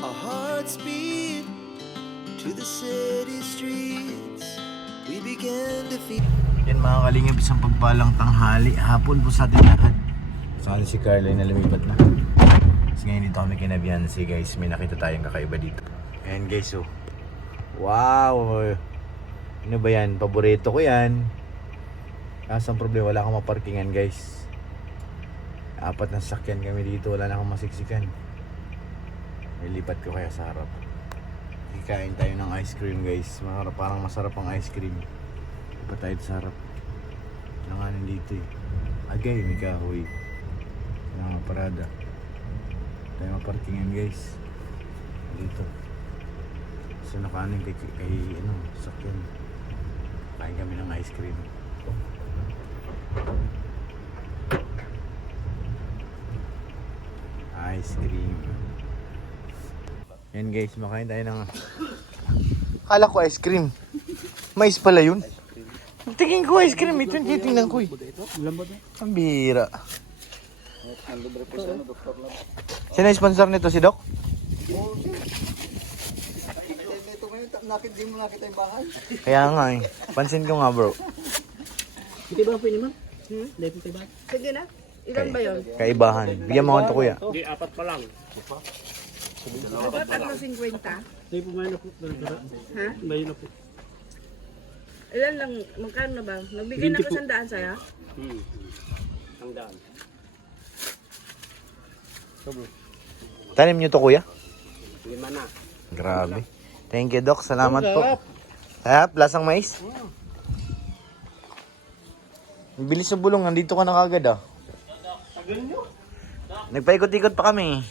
Our hearts beat to the city streets. We began to feel. Yan mga kalingap, isang pagpalang tanghali. Hapon po sa ating lahat. Saan si Carla na lumipat na. Kasi ngayon dito kami kinabiyansi guys. May nakita tayong kakaiba dito. Ayan guys oh. Wow! Ano ba yan? Paborito ko yan. Kaso ang problema, wala akong maparkingan guys. 4 na sasakyan kami dito. Wala na akong masiksikan. Nilipat ko kaya sa harap. Kikain tayo ng ice cream guys. Parang masarap ang ice cream. Lipat tayo sa harap. Langanin dito eh. Agay, may kahoy. Mga parada. Tayo maparkingan guys. Dito. So nakanin kay sakyan. Kain kami ng ice cream. Ice cream. Yan guys, makain tayo ng... Kala ko ice cream. Mais pala yun. Tingin ko ice cream. Ito yung titingnan ko eh. Ang bihira. Sino yung sponsor nito? Si Doc? Di mo nakita yung bahay. Kaya nga eh. Pansin ko nga bro. Hindi ba pwede man? Hindi po ba? Sige na. Ilan ba yun? Kaibahan. Bigyan mo ako ito kuya. Hindi, 4 pa lang. Dapat 350. Hindi po may na po. Ha? May na po. Ilan lang, magkano na ba? Nagbigay na 20 ka sandaan sa'yo? Ang daan. Tanim nyo to kuya? 5 na. Grabe. Thank you Doc. Salamat po. Sarap. Lasang mais. Ang bilis ng bulong. Nandito ka na kagad ah. Nagpaikot-ikot pa kami.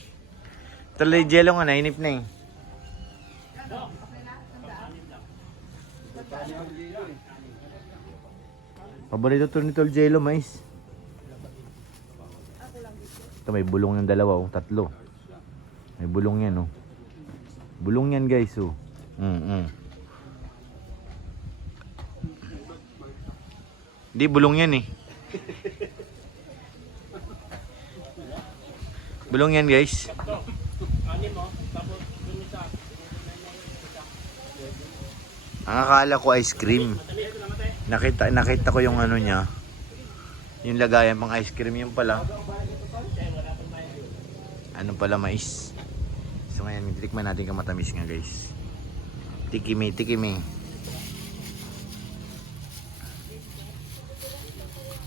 Tuloy jello nga. Nainip na eh. Paborito to ni Tol Jello, mais. Ito may bulong yung dalawa, oh, 3. May bulong yan, oh. Bulong yan, guys, oh. Hindi bulong yan, eh. Bulong yan, guys. Ang akala ko ice cream. Nakita ko yung ano niya. Yung lagayan pang ice cream yung pala. Ano pala mais. So ngayon, titikman natin kung matamis nga guys. Tikimi.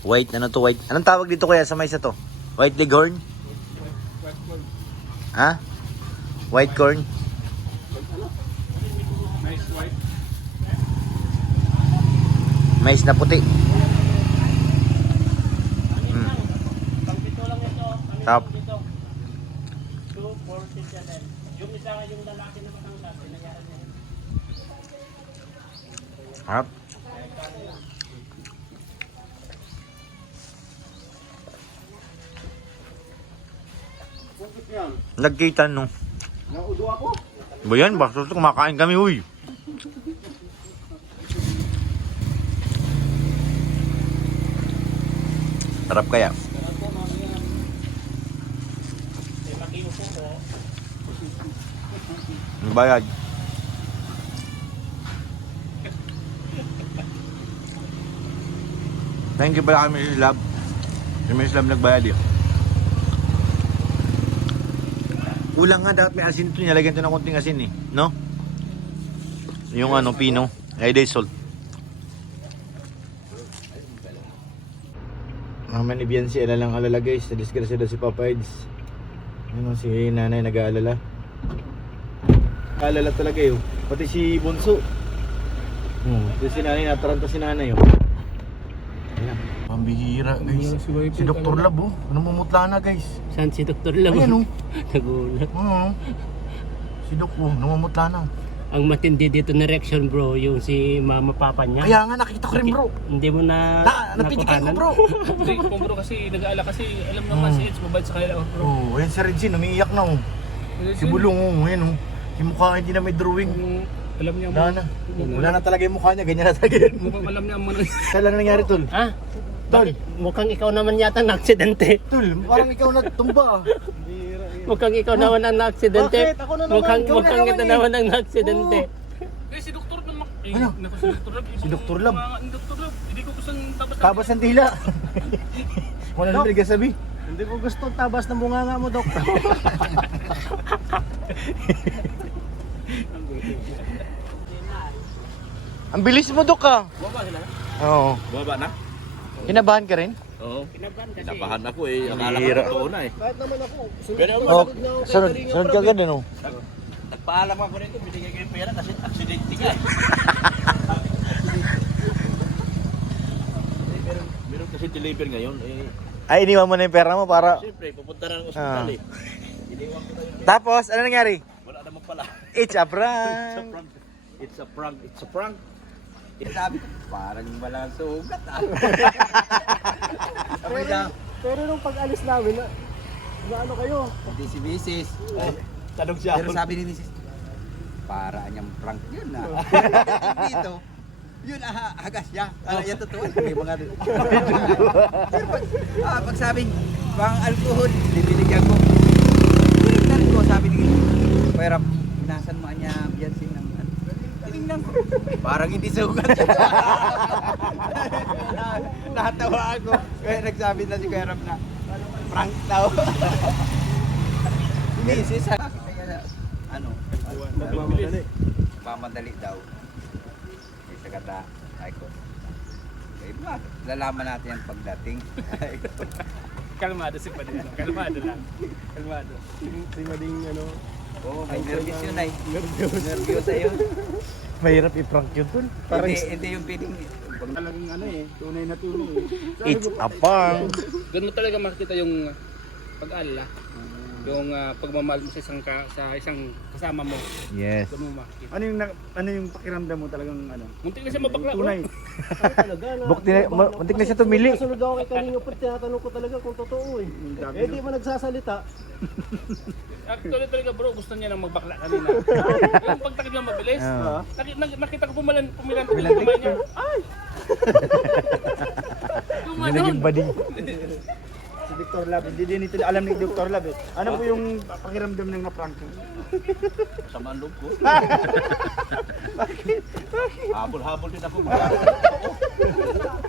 White, ano to white? Anong tawag dito kaya sa mais na to? White leghorn? Ha? White corn? Mais na puti. Top. 2, 4, 6, 7. Yung isa nga yung lalaki na matangkas, nangyari na yun. Harap. Nagkita no. Naudo ako. Ba yan? Bakit kumakain kami huy? Sarap kaya? Ang bayad. Thank you pala kami Miss Love. Si Miss Love nagbayad yun. Kulang nga, dapat may asin ito. Nilagyan ito ng konting asin eh. No? Yung ano, pino. Iodized salt. Mama ni Biancy, alala guys. Nadisgrasya daw si Papa Eds. Ano, si nanay nag-aalala. Nag-aalala talaga yun. Pati si Bunso. Si nanay, nataranta si nanay yun. Ayan. Pambihira guys. Si Dr. Lab oh. Namumutla na guys. Saan si Dr. Lam? Ayan oh. Nagulat. Si Doc oh, namumutla na. Ang matindi dito na reaction bro, yung si mama papa niya. Kaya nga nakita ko rin bro. Hindi mo na Napitikin ko bro. Hindi ko bro kasi nag-aala kasi alam naman si Eds mabait sa kanila bro. Oh, ayan si Regine, umiiyak na oh. Si Bulong oh, ayan oh. Yung mukha hindi na may drawing. Alam niya Wala na talaga yung mukha niya, ganyan na talaga yan. mukhang alam niya ang mga... Kailan na nangyari tol? Ha? Tol, mukhang ikaw naman yata na aksidente. Tol, parang ikaw nagtumba ah. Mukhang ikaw naman ang na-aksidente. Bakit? Ako na naman. Mukhang Ikaw na naman ito eh. naman ang na-aksidente. Eh, si Dr. naman. Eh, Ano? naku, si Dr. Lab. Si Dr. Lab. Dr. Lab. Hindi ko gusto ng tabas. Tabas ng dila. Wala na talaga sabi. Hindi ko gusto ang tabas ng bunganga mo, Dok. Ang bilis mo, Dok, ah. Baba sila? Oo. Baba na? Kinabahan ka rin? Oo. Kinabahan ako eh. Akala ko Bihira. totoo na eh. Kahit naman ako. Pero ako, Oh, sunod ka agad, ano? nagpaalam ako nito, binigay ko yung pera kasi aksidente ka eh. Meron kasi deliver ngayon eh. Ay, iniwan mo na yung pera mo para... Siyempre, pupunta na ng ospital Ah. eh. Iniwan ko na yun. Tapos, ano nangyari? Wala naman pala. It's a It's a prank. prank. It's a prank. It's a prank. Sabi ko, parang walang sugat ah. Sabi na, Pero nung pag-alis namin, na ano kayo? hindi si Mrs. Tanong siya. Pero sabi ni Mrs. Para niyang prank yun ah. Dito, yun hagas siya. Yan totoo. May mga pag sabi, pang alcohol, binigyan ko. Tinignan ko, sabi ni pero inasan mo niya Biansin ng ano. Tinignan ko. Parang hindi sugat. Natawa ako. Kaya nagsabi na si Kuya Ram na prank daw. Misis ano? Mamadali daw. Isa kata, ay ko. Ay ba, lalaman natin ang pagdating. Kalmado si Padilla. Kalmado lang. Kalmado. Si Mading, ano, Oo, may nervous yun ay. Nervous sa'yo. Mahirap i-prank yun, tol. Hindi yung piling. talagang ano eh, tunay na tunay eh. It's a prank. Doon mo talaga makikita yung pag-alala. Yung pagmamahal mo sa isang kasama mo. Yes. Doon mo makikita. Ano yung pakiramdam mo talagang ano? Muntik na siya mabakla. Tunay. Ay talaga na. Muntik na siya tumili. Sunod ako kay Kalinga Pat, tinatanong ko talaga kung totoo eh. Eh di mo nagsasalita. Actually talaga bro, gusto niya nang magbakla kanina. Yung pagtakip niya mabilis. Ah. Nakita ko pumilan yung kamay niya. Ay! Hindi naging bading. Si Dr. Lab, hindi din ito alam ni Dr. Lab eh. Ano po yung pakiramdam ng na-prank? Sama ang loob ko. Habol-habol din ako.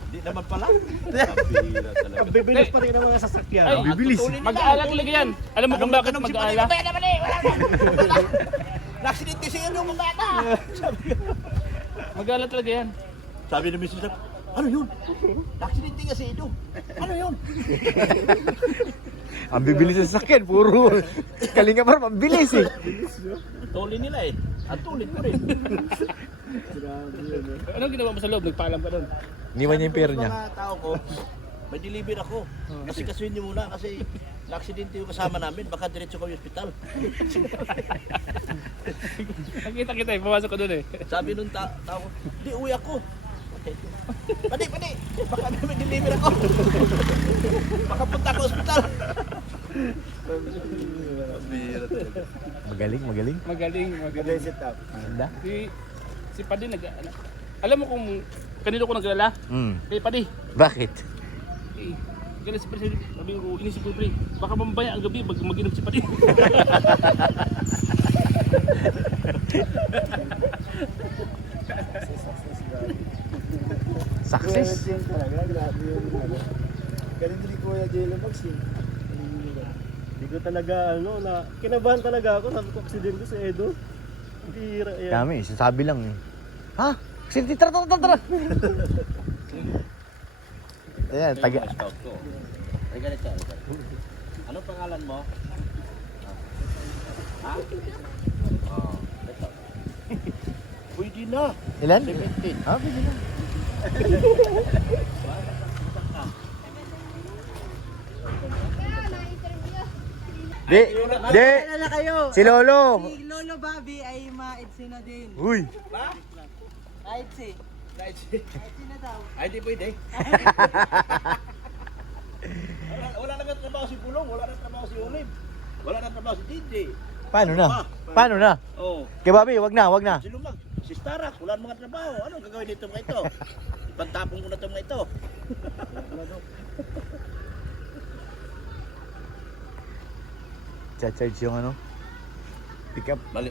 Hindi naman pala. Pambira talaga. Ang bibilis pa rin ng mga sasakyan. Ay, bibilis. Mag-aala talaga yan. Alam mo kung bakit mag-aala? Naksidente siya yung mga bata. Mag-aala talaga yan. Sabi ni Mrs. Lab, ano yun? Naksidente nga si Edo. Ano yun? Ang bibilis sa sakyan, puro Kalinga Prab, ang bilis eh. Tuloy nila eh. Ang tuloy ko rin. Anong ginawa mo sa loob? Nagpaalam ka doon. Iniwan niya yung pera niya. Mga tao ko, may deliver ako. Kasi kasuin niyo muna kasi na-aksidente yung kasama namin. Baka diretso kami ospital. Nakita kita eh, pumasok ka doon eh. Sabi nung tao ko, di uwi ako. Pati, baka may deliver ako. Baka punta ako ospital. Magaling. Magaling. Set up. Ganda. Si Padi alam mo kung kanino ko nag-alala? Kay Padi. Bakit? Eh, galing si Padi. Sabi ko, inisip ko pre, baka mamaya ang gabi mag-inom si Padi. Success. Yun talaga, grabe yung ano. Galing din ni Kuya Jello Max yun. Hindi ko talaga ano, na kinabahan talaga ako, sabi ko aksidente si Edo. Bira yan. Kami, sasabi lang eh. Ha? Sige, tara. Ayan, taga... Scout ko. Ay, ganito. Ano pangalan mo? Ha? Oh, ito. Pwede na. Ilan? 17. Ah, pwede na. Di! Kilala kayo. Si Lolo! Si Lolo Bobby ay maitsi na din. Uy! Maitsi. Maitsi na daw. Ay, di pwede. Wala na trabaho si Pulong, wala na trabaho si Olim. Wala na trabaho si DJ. Paano na? Oh, Kay Bobby, wag na. si Lumag, si Starak, wala na mga trabaho. Ano gagawin dito mga ito? Ipantapon ko na ito mga ito. Cha-charge yung ano? Pick up. Mali.